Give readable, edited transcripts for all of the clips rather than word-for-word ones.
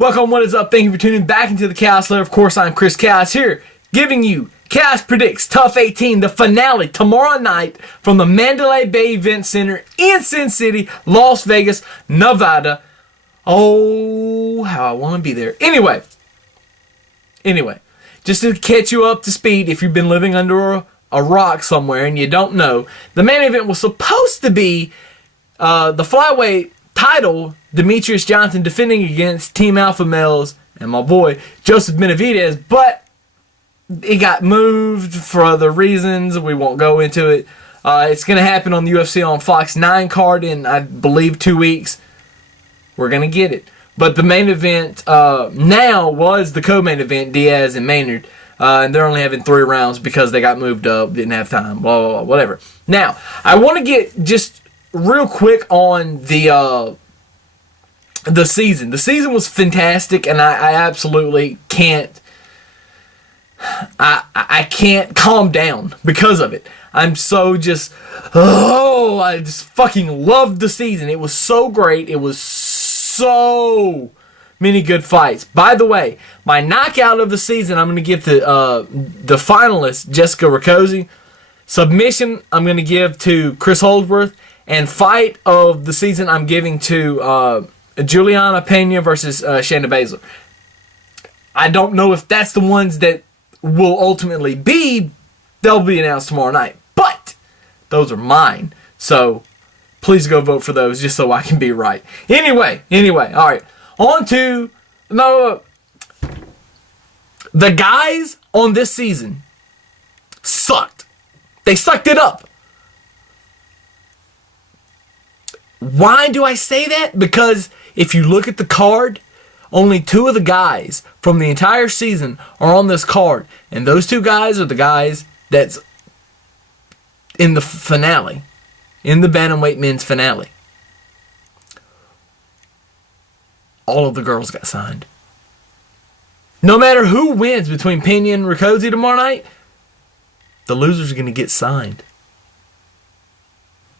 Welcome, what is up? Thank you for tuning back into the Chaos Lair. Of course, I'm Chris Chaos here, giving you Chaos Predicts Tough 18, the finale tomorrow night from the Mandalay Bay Event Center in Sin City, Las Vegas, Nevada. Oh, how I want to be there. Anyway, just to catch you up to speed, if you've been living under a rock somewhere and you don't know, the main event was supposed to be the flyweight title, Demetrius Johnson defending against Team Alpha Males and my boy Joseph Benavidez, but it got moved for other reasons. We won't go into it. It's going to happen on the UFC on Fox 9 card in, I believe, 2 weeks. We're going to get it. But the main event now was the co-main event, Diaz and Maynard. And they're only having 3 rounds because they got moved up, didn't have time, blah, blah, blah, whatever. Now, I want to get just real quick on the season. The season was fantastic, and I absolutely can't. I can't calm down because of it. I'm so just, I just fucking loved the season. It was so great. It was so many good fights. By the way, my knockout of the season, I'm going to give the finalist, Jessica Rakoczy. Submission, I'm going to give to Chris Holdsworth. And fight of the season, I'm giving to Juliana Pena versus Shayna Baszler. I don't know if that's the ones that will ultimately be. They'll be announced tomorrow night. But those are mine. So please go vote for those just so I can be right. Anyway, all right. On to the guys on this season sucked. They sucked it up. Why do I say that? Because if you look at the card, only 2 of the guys from the entire season are on this card. And those 2 guys are the guys that's in the finale. In the Bantamweight men's finale. All of the girls got signed. No matter who wins between Pena and Rakoczy tomorrow night, the loser's going to get signed.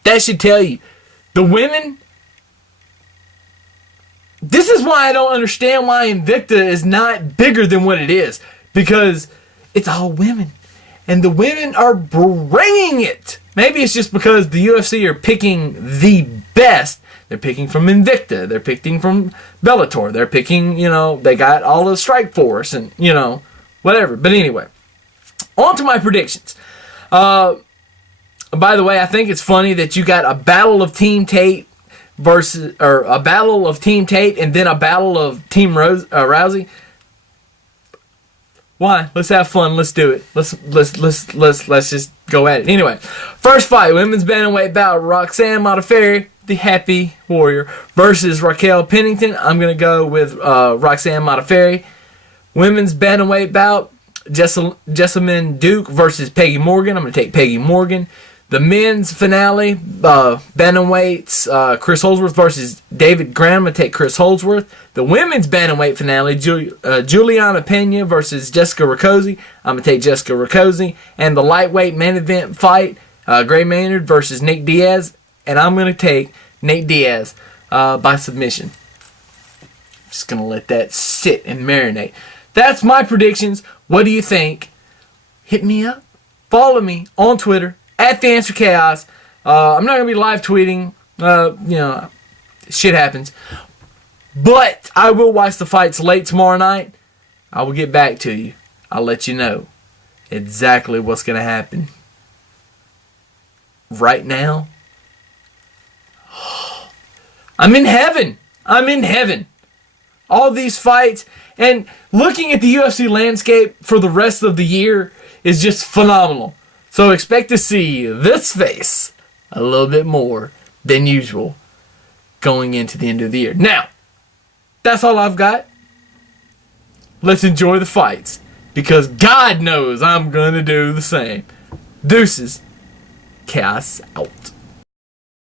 That should tell you. The women, this is why I don't understand why Invicta is not bigger than what it is. Because it's all women. And the women are bringing it. Maybe it's just because the UFC are picking the best. They're picking from Invicta. They're picking from Bellator. They're picking, they got all of Strike Force and, whatever. But anyway, on to my predictions. By the way, I think it's funny that you got a battle of Team Tate and then a battle of Team Rousey. Why? Let's have fun. Let's do it. Let's just go at it. Anyway, first fight, women's bantamweight bout: Roxanne Modafferi, the Happy Warrior, versus Raquel Pennington. I'm gonna go with Roxanne Modafferi. Women's bantamweight bout: Jessamyn Duke versus Peggy Morgan. I'm gonna take Peggy Morgan. The men's finale, bantamweights, Chris Holdsworth versus David Grant. I'm going to take Chris Holdsworth. The women's bantamweight finale, Juliana Pena versus Jessica Rakoczy. I'm going to take Jessica Rakoczy. And the lightweight main event fight, Gray Maynard versus Nate Diaz. And I'm going to take Nate Diaz by submission. I'm just going to let that sit and marinate. That's my predictions. What do you think? Hit me up. Follow me on Twitter. @TheAnswerChaos. I'm not going to be live tweeting. Shit happens. But I will watch the fights late tomorrow night. I will get back to you. I'll let you know exactly what's going to happen. Right now, I'm in heaven. All these fights. And looking at the UFC landscape for the rest of the year is just phenomenal. So expect to see this face a little bit more than usual going into the end of the year. Now, that's all I've got. Let's enjoy the fights. Because God knows I'm going to do the same. Deuces. Chaos out.